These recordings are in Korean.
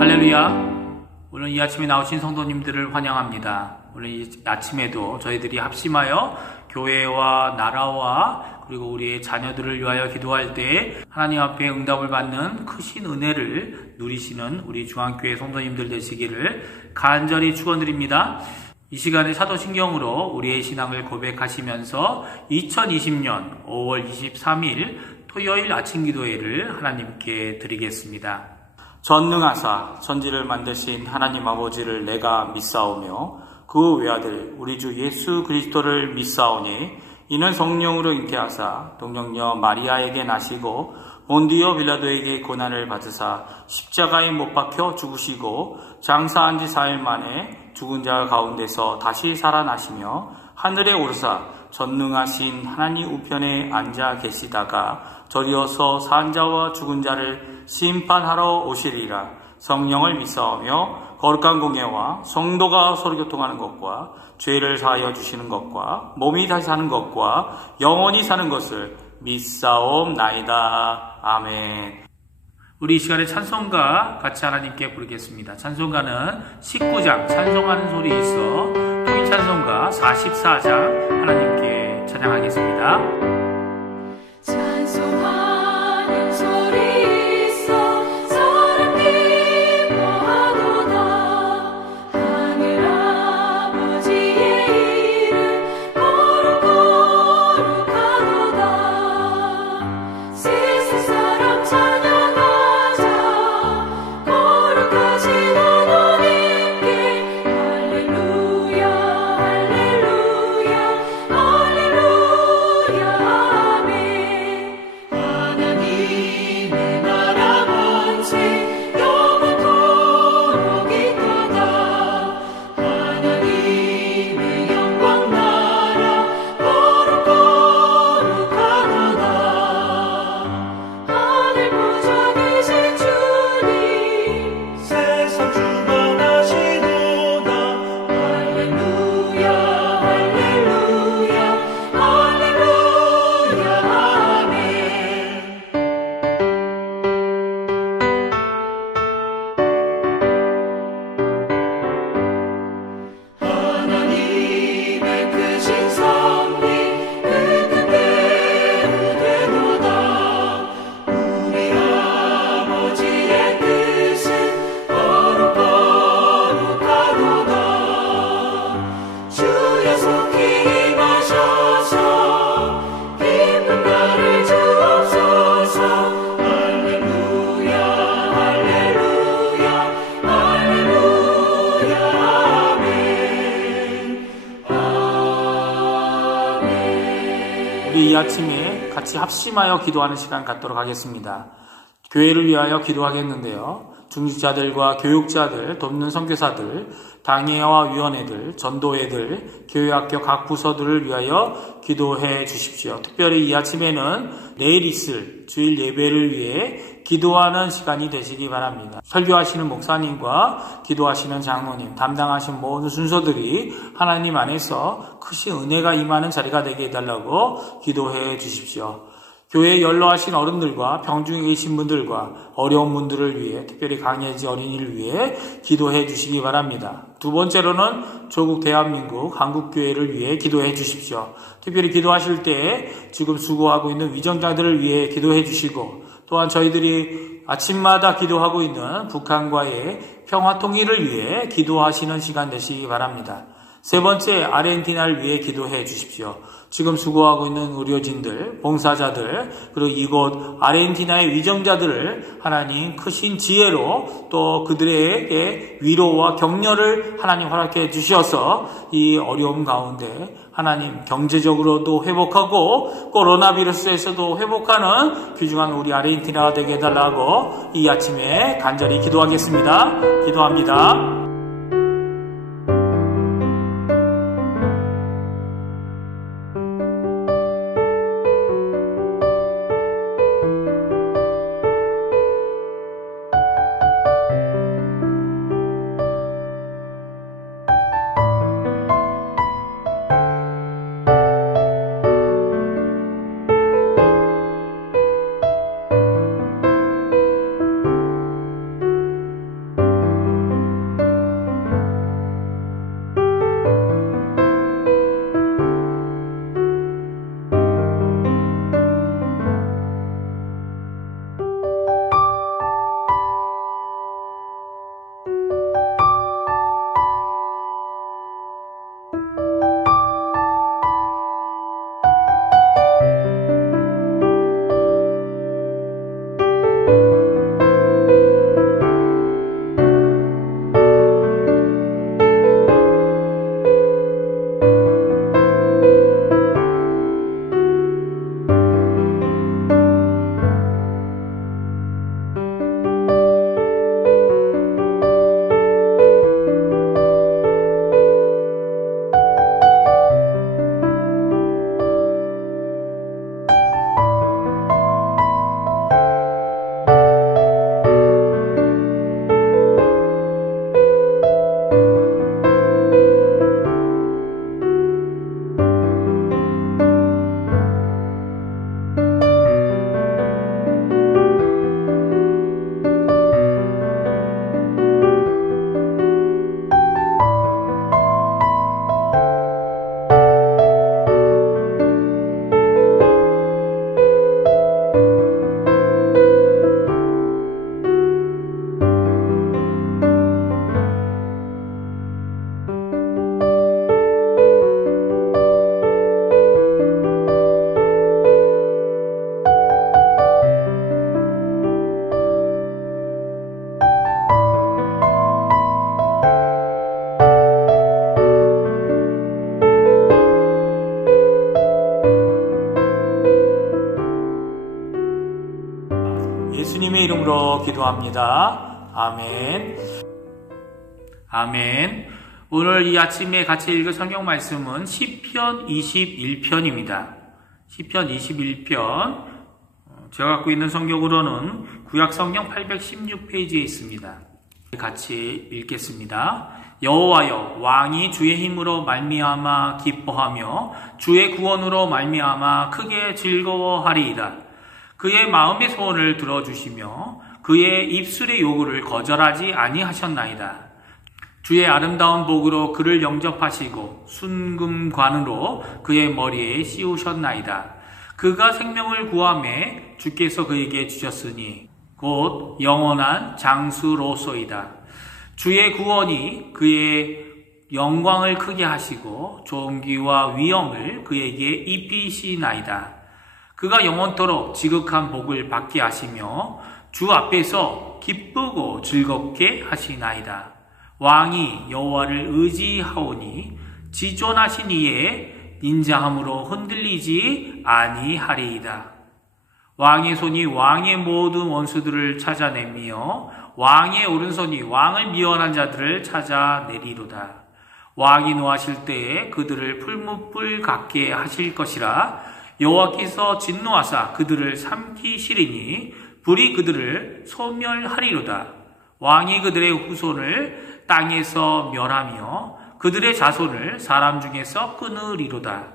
할렐루야. 오늘 이 아침에 나오신 성도님들을 환영합니다. 오늘 이 아침에도 저희들이 합심하여 교회와 나라와 그리고 우리의 자녀들을 위하여 기도할 때 하나님 앞에 응답을 받는 크신 은혜를 누리시는 우리 중앙교회 성도님들 되시기를 간절히 축원드립니다. 이 시간에 사도신경으로 우리의 신앙을 고백하시면서 2020년 5월 23일 토요일 아침 기도회를 하나님께 드리겠습니다. 전능하사 천지를 만드신 하나님 아버지를 내가 믿사오며 그 외아들 우리 주 예수 그리스도를 믿사오니 이는 성령으로 잉태하사 동정녀 마리아에게 나시고 본디오 빌라도에게 고난을 받으사 십자가에 못 박혀 죽으시고 장사한 지 4일 만에 죽은 자 가운데서 다시 살아나시며 하늘에 오르사 전능하신 하나님 우편에 앉아 계시다가 저리어서 산 자와 죽은 자를 심판하러 오시리라. 성령을 믿사오며 거룩한 공예와 성도가 서로 교통하는 것과 죄를 사하여 주시는 것과 몸이 다시 사는 것과 영원히 사는 것을 믿사옵나이다. 아멘. 우리 이 시간에 찬송가 같이 하나님께 부르겠습니다. 찬송가는 19장 찬송하는 소리 있어 통일 찬송가 44장 하나님께 찬양하겠습니다. 우리 이 아침에 같이 합심하여 기도하는 시간 갖도록 하겠습니다. 교회를 위하여 기도하겠는데요. 중직자들과 교육자들, 돕는 선교사들, 당회와 위원회들, 전도회들, 교회학교 각 부서들을 위하여 기도해 주십시오. 특별히 이 아침에는 내일 있을 주일 예배를 위해 기도하는 시간이 되시기 바랍니다. 설교하시는 목사님과 기도하시는 장로님, 담당하신 모든 순서들이 하나님 안에서 크신 은혜가 임하는 자리가 되게 해달라고 기도해 주십시오. 교회에 연로하신 어른들과 병중에 계신 분들과 어려운 분들을 위해 특별히 강예지 어린이를 위해 기도해 주시기 바랍니다. 두 번째로는 조국 대한민국 한국교회를 위해 기도해 주십시오. 특별히 기도하실 때 지금 수고하고 있는 위정자들을 위해 기도해 주시고 또한 저희들이 아침마다 기도하고 있는 북한과의 평화 통일을 위해 기도하시는 시간 되시기 바랍니다. 세 번째, 아르헨티나를 위해 기도해 주십시오. 지금 수고하고 있는 의료진들, 봉사자들, 그리고 이곳 아르헨티나의 위정자들을 하나님 크신 지혜로 또 그들에게 위로와 격려를 하나님 허락해 주셔서 이 어려움 가운데 하나님 경제적으로도 회복하고 코로나 비루스에서도 회복하는 귀중한 우리 아르헨티나가 되게 해달라고 이 아침에 간절히 기도하겠습니다. 기도합니다. 이름으로 기도합니다. 아멘. 아멘. 오늘 이 아침에 같이 읽을 성경 말씀은 시편 21편입니다. 시편 21편. 제가 갖고 있는 성경으로는 구약 성경 816페이지에 있습니다. 같이 읽겠습니다. 여호와여, 왕이 주의 힘으로 말미암아 기뻐하며 주의 구원으로 말미암아 크게 즐거워하리이다. 그의 마음의 소원을 들어주시며 그의 입술의 요구를 거절하지 아니하셨나이다. 주의 아름다운 복으로 그를 영접하시고 순금관으로 그의 머리에 씌우셨나이다. 그가 생명을 구하매 주께서 그에게 주셨으니 곧 영원한 장수로소이다. 주의 구원이 그의 영광을 크게 하시고 존귀와 위엄을 그에게 입히시나이다. 그가 영원토록 지극한 복을 받게 하시며 주 앞에서 기쁘고 즐겁게 하시나이다. 왕이 여호와를 의지하오니 지존하신 이의 인자함으로 흔들리지 아니하리이다. 왕의 손이 왕의 모든 원수들을 찾아내며 왕의 오른손이 왕을 미워하는 자들을 찾아내리로다. 왕이 노하실 때에 그들을 풀무불 같게 하실 것이라. 여호와께서 진노하사 그들을 삼키시리니 불이 그들을 소멸하리로다. 왕이 그들의 후손을 땅에서 멸하며 그들의 자손을 사람 중에서 끊으리로다.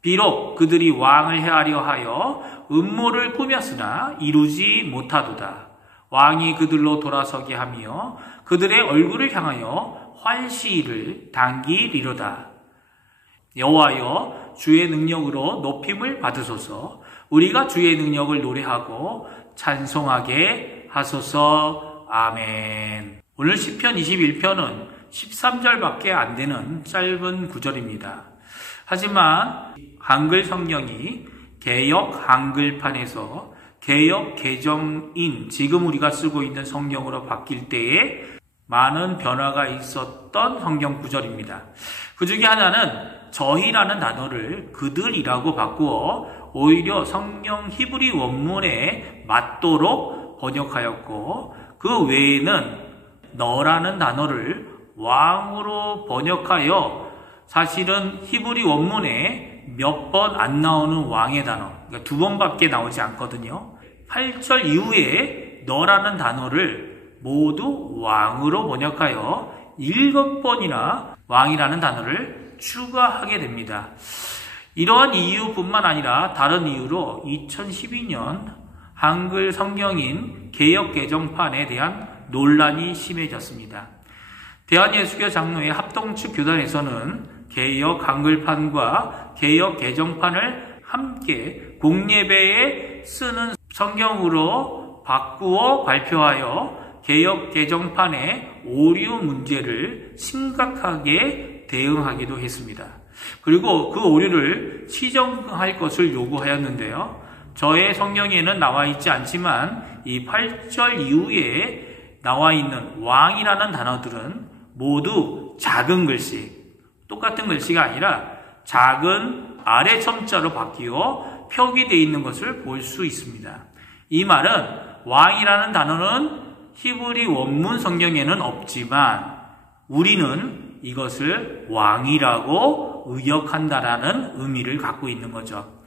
비록 그들이 왕을 해하려 하여 음모를 꾸몄으나 이루지 못하도다. 왕이 그들로 돌아서게 하며 그들의 얼굴을 향하여 활시를 당기리로다. 여호와여, 주의 능력으로 높임을 받으소서. 우리가 주의 능력을 노래하고 찬송하게 하소서. 아멘. 오늘 시편 21편은 13절밖에 안 되는 짧은 구절입니다. 하지만 한글 성경이 개역 한글판에서 개역 개정인 지금 우리가 쓰고 있는 성경으로 바뀔 때에 많은 변화가 있었던 성경 구절입니다. 그 중에 하나는 저희라는 단어를 그들이라고 바꾸어 오히려 성경 히브리 원문에 맞도록 번역하였고, 그 외에는 너라는 단어를 왕으로 번역하여 사실은 히브리 원문에 몇 번 안 나오는 왕의 단어, 그러니까 2번밖에 나오지 않거든요. 8절 이후에 너라는 단어를 모두 왕으로 번역하여 7번이나 왕이라는 단어를 추가하게 됩니다. 이러한 이유뿐만 아니라 다른 이유로 2012년 한글 성경인 개역 개정판에 대한 논란이 심해졌습니다. 대한예수교 장로회 합동측 교단에서는 개역 한글판과 개역 개정판을 함께 공예배에 쓰는 성경으로 바꾸어 발표하여 개역 개정판의 오류 문제를 심각하게 대응하기도 했습니다. 그리고 그 오류를 시정할 것을 요구하였는데요. 저의 성경에는 나와 있지 않지만 이 8절 이후에 나와 있는 왕이라는 단어들은 모두 작은 글씨, 똑같은 글씨가 아니라 작은 아래 첨자로 바뀌어 표기되어 있는 것을 볼 수 있습니다. 이 말은 왕이라는 단어는 히브리 원문 성경에는 없지만 우리는 이것을 왕이라고 의역한다라는 의미를 갖고 있는 거죠.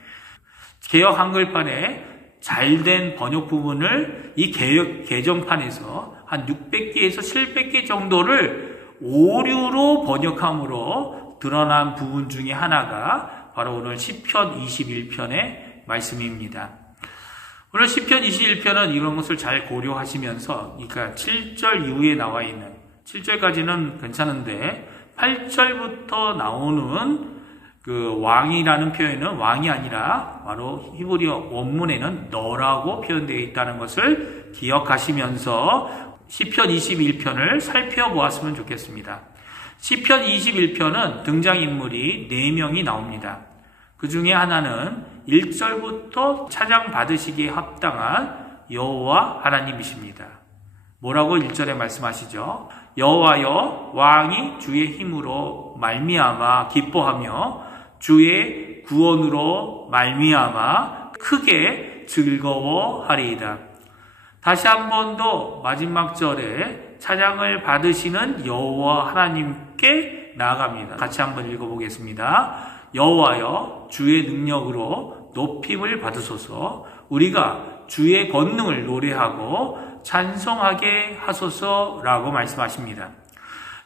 개역 한글판에 잘된 번역 부분을 이 개역 개정판에서 한 600개에서 700개 정도를 오류로 번역함으로 드러난 부분 중에 하나가 바로 오늘 시편 21편의 말씀입니다. 오늘 시편 21편은 이런 것을 잘 고려하시면서, 그러니까 7절 이후에 나와 있는 7절까지는 괜찮은데 8절부터 나오는 그 왕이라는 표현은 왕이 아니라 바로 히브리 원문에는 너라고 표현되어 있다는 것을 기억하시면서 시편 21편을 살펴보았으면 좋겠습니다. 시편 21편은 등장인물이 4명이 나옵니다. 그 중에 하나는 1절부터 찬양 받으시기에 합당한 여호와 하나님이십니다. 뭐라고 1절에 말씀하시죠? 여호와여, 왕이 주의 힘으로 말미암아 기뻐하며 주의 구원으로 말미암아 크게 즐거워하리이다. 다시 한 번 더 마지막 절에 찬양을 받으시는 여호와 하나님께 나아갑니다. 같이 한번 읽어보겠습니다. 여호와여 주의 능력으로 높임을 받으소서. 우리가 주의 권능을 노래하고 찬송하게 하소서라고 말씀하십니다.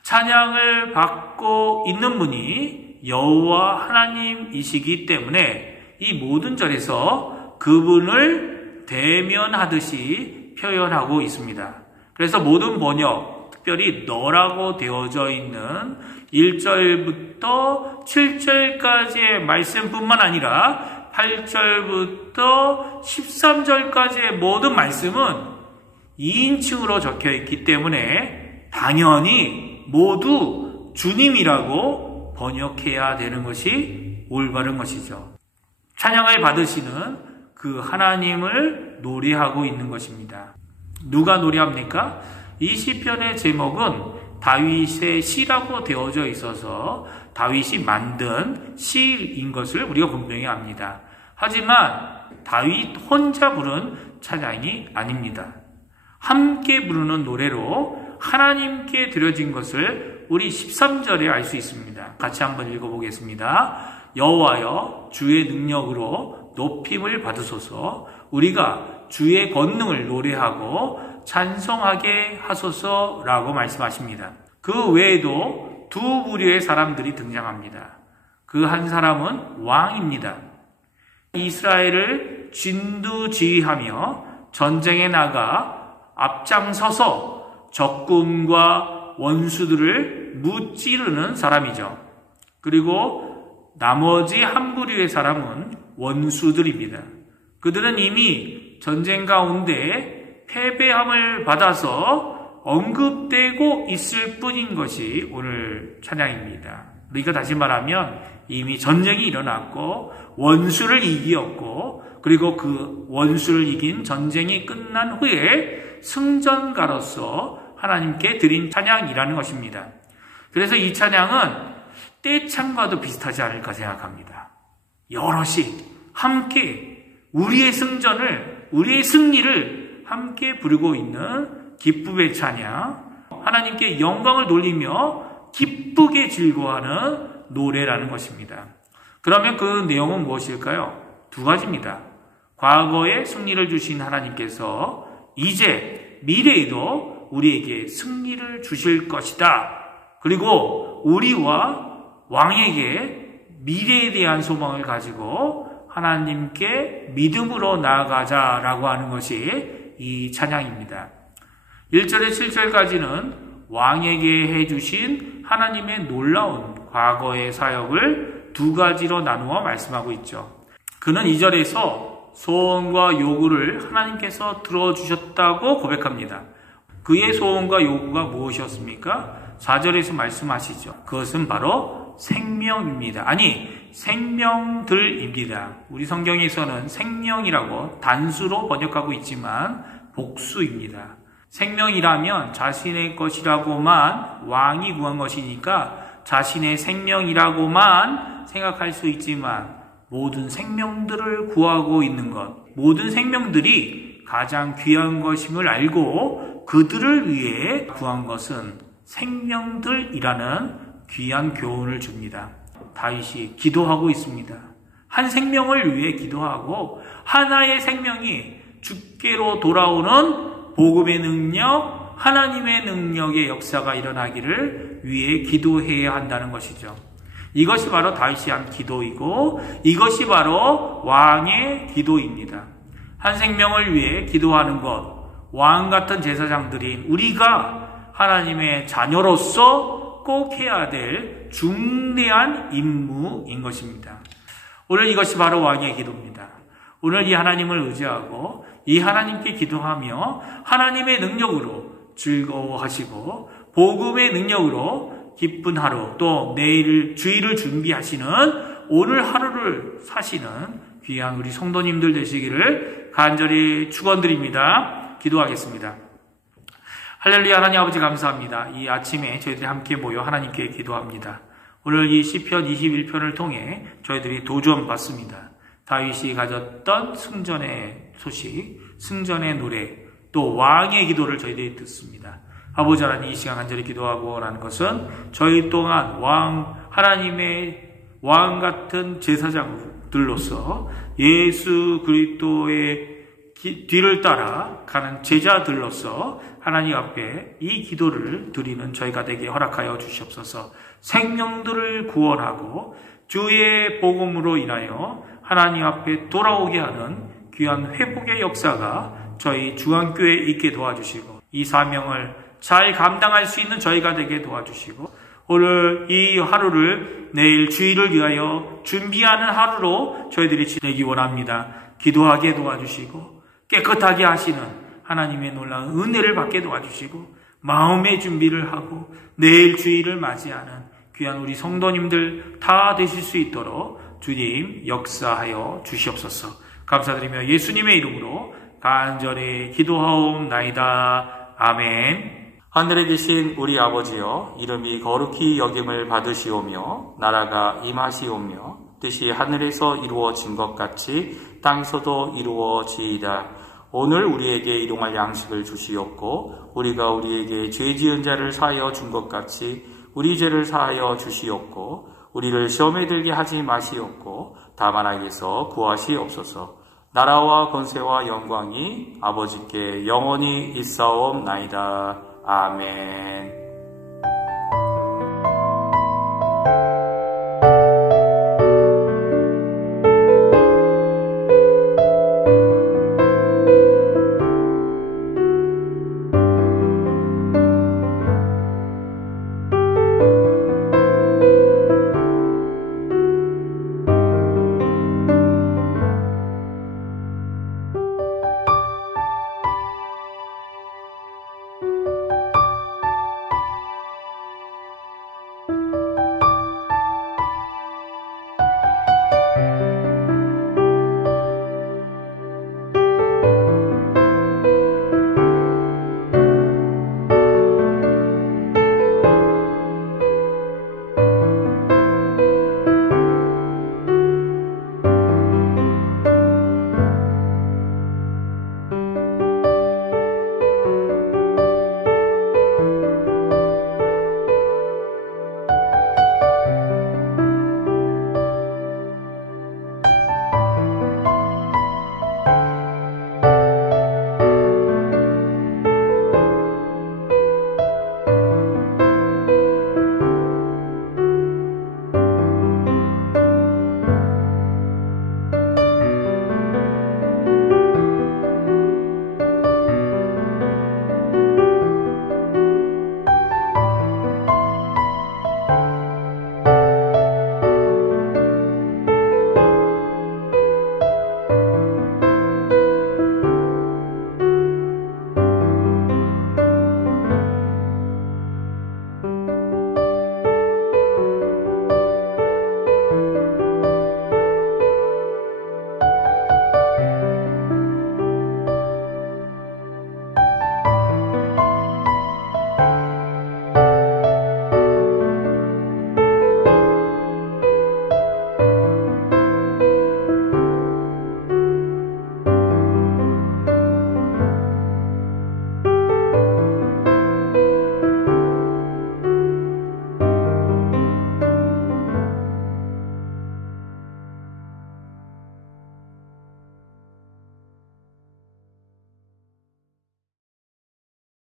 찬양을 받고 있는 분이 여호와 하나님이시기 때문에 이 모든 절에서 그분을 대면하듯이 표현하고 있습니다. 그래서 모든 번역, 특별히 너라고 되어져 있는 1절부터 7절까지의 말씀뿐만 아니라 8절부터 13절까지의 모든 말씀은 2인칭으로 적혀 있기 때문에 당연히 모두 주님이라고 번역해야 되는 것이 올바른 것이죠. 찬양을 받으시는 그 하나님을 노래하고 있는 것입니다. 누가 노래합니까? 이 시편의 제목은 다윗의 시라고 되어져 있어서 다윗이 만든 시인 것을 우리가 분명히 압니다. 하지만 다윗 혼자 부른 찬양이 아닙니다. 함께 부르는 노래로 하나님께 드려진 것을 우리 13절에 알 수 있습니다. 같이 한번 읽어보겠습니다. 여호와여 주의 능력으로 높임을 받으소서. 우리가 주의 권능을 노래하고 찬송하게 하소서라고 말씀하십니다. 그 외에도 두 부류의 사람들이 등장합니다. 그 한 사람은 왕입니다. 이스라엘을 진두지휘하며 전쟁에 나가 앞장서서 적군과 원수들을 무찌르는 사람이죠. 그리고 나머지 한 부류의 사람은 원수들입니다. 그들은 이미 전쟁 가운데 패배함을 받아서 언급되고 있을 뿐인 것이 오늘 찬양입니다. 그러니까 다시 말하면 이미 전쟁이 일어났고 원수를 이기었고 그리고 그 원수를 이긴 전쟁이 끝난 후에 승전가로서 하나님께 드린 찬양이라는 것입니다. 그래서 이 찬양은 떼창과도 비슷하지 않을까 생각합니다. 여럿이 함께 우리의 승전을, 우리의 승리를 함께 부르고 있는 기쁨의 찬양, 하나님께 영광을 돌리며 기쁘게 즐거워하는 노래라는 것입니다. 그러면 그 내용은 무엇일까요? 두 가지입니다. 과거에 승리를 주신 하나님께서 이제 미래에도 우리에게 승리를 주실 것이다. 그리고 우리와 왕에게 미래에 대한 소망을 가지고 하나님께 믿음으로 나아가자라고 하는 것이 이 찬양입니다. 1절에 7절까지는 왕에게 해주신 하나님의 놀라운 과거의 사역을 두 가지로 나누어 말씀하고 있죠. 그는 2절에서 소원과 요구를 하나님께서 들어주셨다고 고백합니다. 그의 소원과 요구가 무엇이었습니까? 4절에서 말씀하시죠. 그것은 바로 생명입니다. 아니, 생명들입니다. 우리 성경에서는 생명이라고 단수로 번역하고 있지만 복수입니다. 생명이라면 자신의 것이라고만 왕이 구한 것이니까 자신의 생명이라고만 생각할 수 있지만 모든 생명들을 구하고 있는 것, 모든 생명들이 가장 귀한 것임을 알고 그들을 위해 구한 것은 생명들이라는 귀한 교훈을 줍니다. 다윗이 기도하고 있습니다. 한 생명을 위해 기도하고 하나의 생명이 주께로 돌아오는 복음의 능력, 하나님의 능력의 역사가 일어나기를 위해 기도해야 한다는 것이죠. 이것이 바로 다윗이 한 기도이고 이것이 바로 왕의 기도입니다. 한 생명을 위해 기도하는 것, 왕 같은 제사장들인 우리가 하나님의 자녀로서 꼭 해야 될 중대한 임무인 것입니다. 오늘 이것이 바로 왕의 기도입니다. 오늘 이 하나님을 의지하고 이 하나님께 기도하며 하나님의 능력으로 즐거워하시고 복음의 능력으로 기쁜 하루 또 내일 주일을 준비하시는 오늘 하루를 사시는 귀한 우리 성도님들 되시기를 간절히 축원드립니다. 기도하겠습니다. 할렐루야. 하나님 아버지 감사합니다. 이 아침에 저희들이 함께 모여 하나님께 기도합니다. 오늘 이 시편 21편을 통해 저희들이 도전 받습니다. 다윗이 가졌던 승전의 소식, 승전의 노래, 또 왕의 기도를 저희들이 듣습니다. 아버지 하나님, 이 시간 간절히 기도하고라는 것은 저희 또한 하나님의 왕 같은 제사장들로서 예수 그리스도의 뒤를 따라 가는 제자들로서 하나님 앞에 이 기도를 드리는 저희가 되게 허락하여 주시옵소서. 생명들을 구원하고 주의 복음으로 인하여 하나님 앞에 돌아오게 하는 귀한 회복의 역사가 저희 중앙교회에 있게 도와주시고, 이 사명을 잘 감당할 수 있는 저희가 되게 도와주시고, 오늘 이 하루를 내일 주일을 위하여 준비하는 하루로 저희들이 지내기 원합니다. 기도하게 도와주시고 깨끗하게 하시는 하나님의 놀라운 은혜를 받게 도와주시고, 마음의 준비를 하고 내일 주일을 맞이하는 귀한 우리 성도님들 다 되실 수 있도록 주님 역사하여 주시옵소서. 감사드리며 예수님의 이름으로 간절히 기도하옵나이다. 아멘. 하늘에 계신 우리 아버지여, 이름이 거룩히 여김을 받으시오며 나라가 임하시오며 뜻이 하늘에서 이루어진 것 같이 땅에서도 이루어지이다. 오늘 우리에게 일용할 양식을 주시옵고 우리가 우리에게 죄 지은 자를 사하여 준 것 같이 우리 죄를 사하여 주시옵고 우리를 시험에 들게 하지 마시옵고 다만 악에서 구하시옵소서. 나라와 권세와 영광이 아버지께 영원히 있사옵나이다. 아멘.